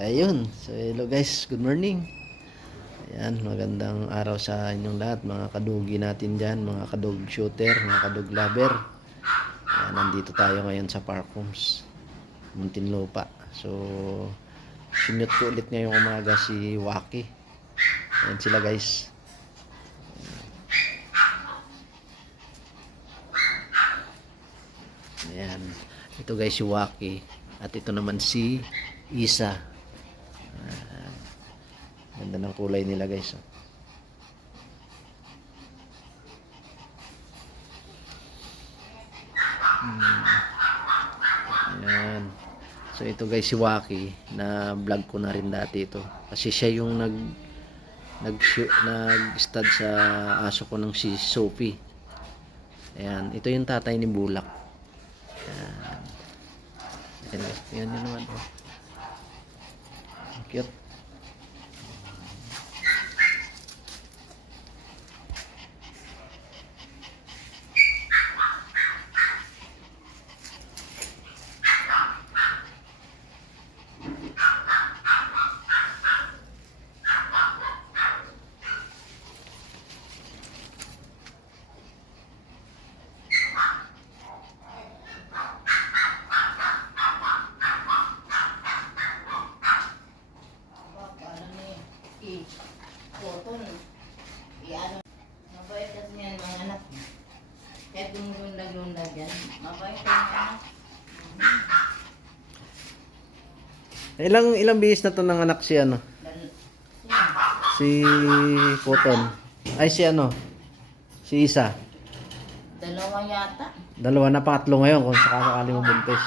Ayun. So, hello guys. Good morning. Ayan, magandang araw sa inyong lahat. Mga kadugi natin dyan. Mga kadog shooter, mga kadog lover. Ayan, nandito tayo ngayon sa Park Homes, Muntinlupa. So, sinute ko ulit ngayong umaga si Waki. Ayan sila guys. Ayan. Ito guys si Waki. At ito naman si Isa. Ganda ng kulay nila guys. Ayan. So ito guys si Waki, na vlog ko na rin dati ito. Kasi siya yung nag-stud sa aso ko ng si Sophie. Ayan, ito yung tatay ni Bulak. Ayan. Ayan guys, ayan yun naman. Cute. Cotton. Iano. Mabait kasi yan mga anak. Kahit lumulundag-lundag yan, mabait yan mga anak. Ilang bihis na to ng anak si ano? Si Cotton. Ay si ano? Si Isa. Dalawa yata. Dalawa na, pangatlo ngayon kung sakasakali mo buntis.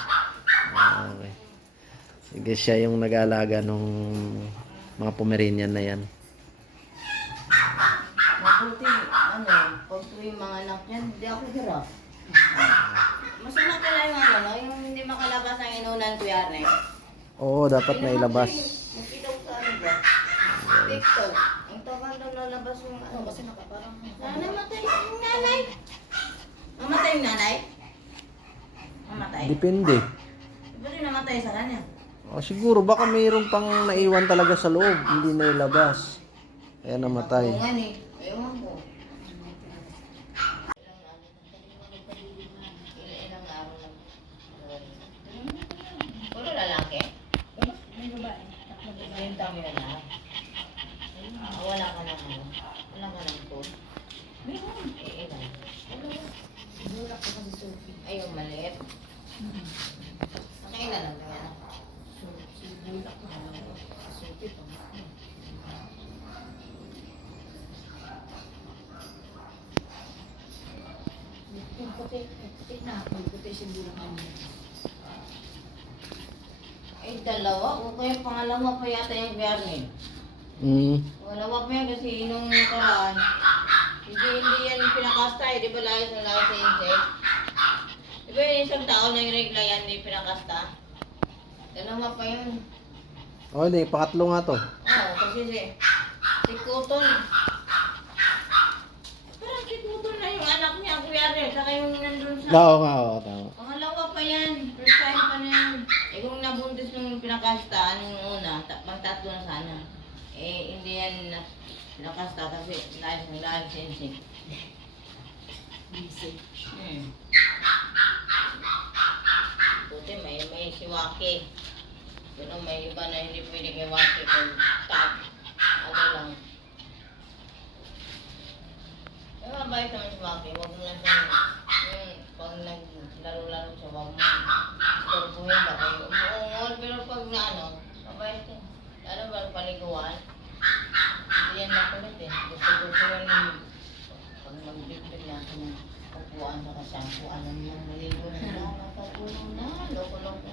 Okay. Sige, siya yung nag-aalaga nung mga Pomeranian na yan. Mabuti, pag tuwing mga anak yan, hindi ako hirap. Masama pala yung yung hindi makalabas ang inunan ko yan eh. Oo, dapat na ilabas. Nakita ko sa ano ba? TikTok. Ang tagal daw lalabas yung kasi nakaparang. Namatay yung nanay. Namatay yung nanay? Namatay? Depende. Iba rin namatay sa kanya. Siguro baka mayroon pang naiwan talaga sa loob, hindi na ilabas. Kaya namatay. Oo nga ni. Ewan ko. Ilang araw lang. Puro lalaki? May babae. Yung dami na lahat. Wala ka ng ano. Wala ka ng food. Meron. Ilan. Bulak ko kasi Sophie. Ay, yung maliit. Nakailan lang na yan. Bulak ko. Sophie pa. Puti na ako, puti siya bulang kanya. Ay, dalawa. O kaya pangalawa pa yata yung Bernie. Pangalawa pa yan kasi nung nakaraan. Hindi yan pinakasta eh. Di ba lahat ng lahat sa insect? Di ba yung isang taon na yung regla yan, hindi pinakasta? Dalawa pa yun. Oh, hindi, pakatlo nga to. Oo, kasi si Cotton. Parang si Cotton na yung anak niya, Kuya Red, saka yung nandun sa... Oo nga, oo, tama. Pangalawa pa yan. First time pa na yan. Eh kung nabuntis nung pinakasta, nung una, pang-tatlo na sana. Eh, hindi yan pinakasta kasi lahat ng lahat sensing. Busy. Buti may si Waki. Pero may iba na hindi pwede kay Waki kung tag. Ano lang. Eh, mabait naman si Waki. Huwag mo lang siya pag naglaro-laro siya, huwag mo turbuhin ba kayo. Oo, pero pag na ano, mabait siya. Lalo ba paliguan? Hindi yan makulit eh. Gusto yan pag magbibig natin ng upuan sa kasampuan ng mga maligo na nakatulong na, loko-loko.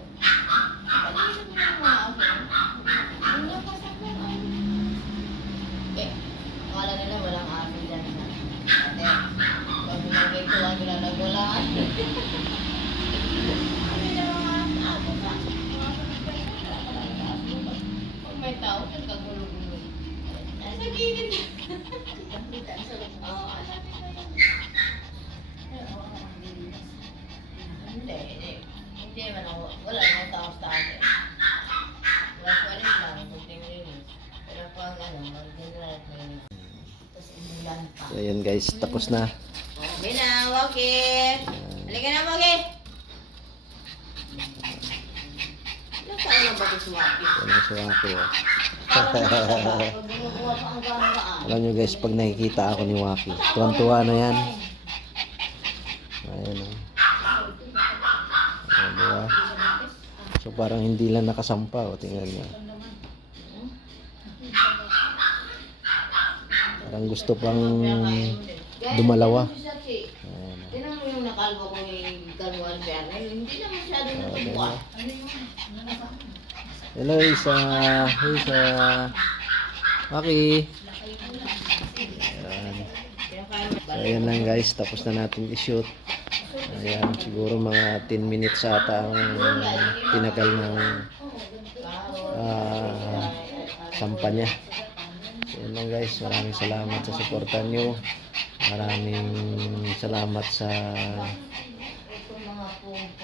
Palito mo yung mga akin. Hindi niya kasapuan. Eh, akala nila walang akin dyan sa ate. Pag nagkituan nila nagwalaan. Kami na mga aso ka. Pag may tao, nagkagulo-gulo. Nasa gilid. Oo, alam ko yun. Hindi man ako, wala namang tao sa akin. Walis-walis lang. Ayan guys, tapos na. Okay na, Waki. Halika na, Waki. Ilang taon na ba ito si Waki? Ayan ang suwaki. Oh. Pag bumubuha pa ang gaan. Alam nyo guys, pag nakikita ako ni Waki, tuwan-tuwa na yan. Ayan o. Ayan, diba? So parang hindi lang nakasampa. O, tingnan nyo. Parang gusto pang dumalawa. Ayan. Tinan mo yung nakalbo ko yung Galuan Verne. Hindi na masyado natubuan. Hello Isa. Hey Isa. Waki. Ayan. So ayan lang guys, tapos na natin i-shoot. Ayan, siguro mga 10 minutes ata ang tinagal ng sampa niya. So ayan lang guys, maraming salamat sa suporta nyo. Maraming salamat sa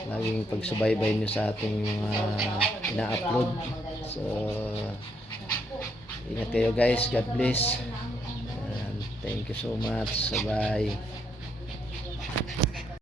laging pagsubaybay nyo sa ating mga ina-upload. So ingat kayo guys, God bless. And thank you so much. Bye.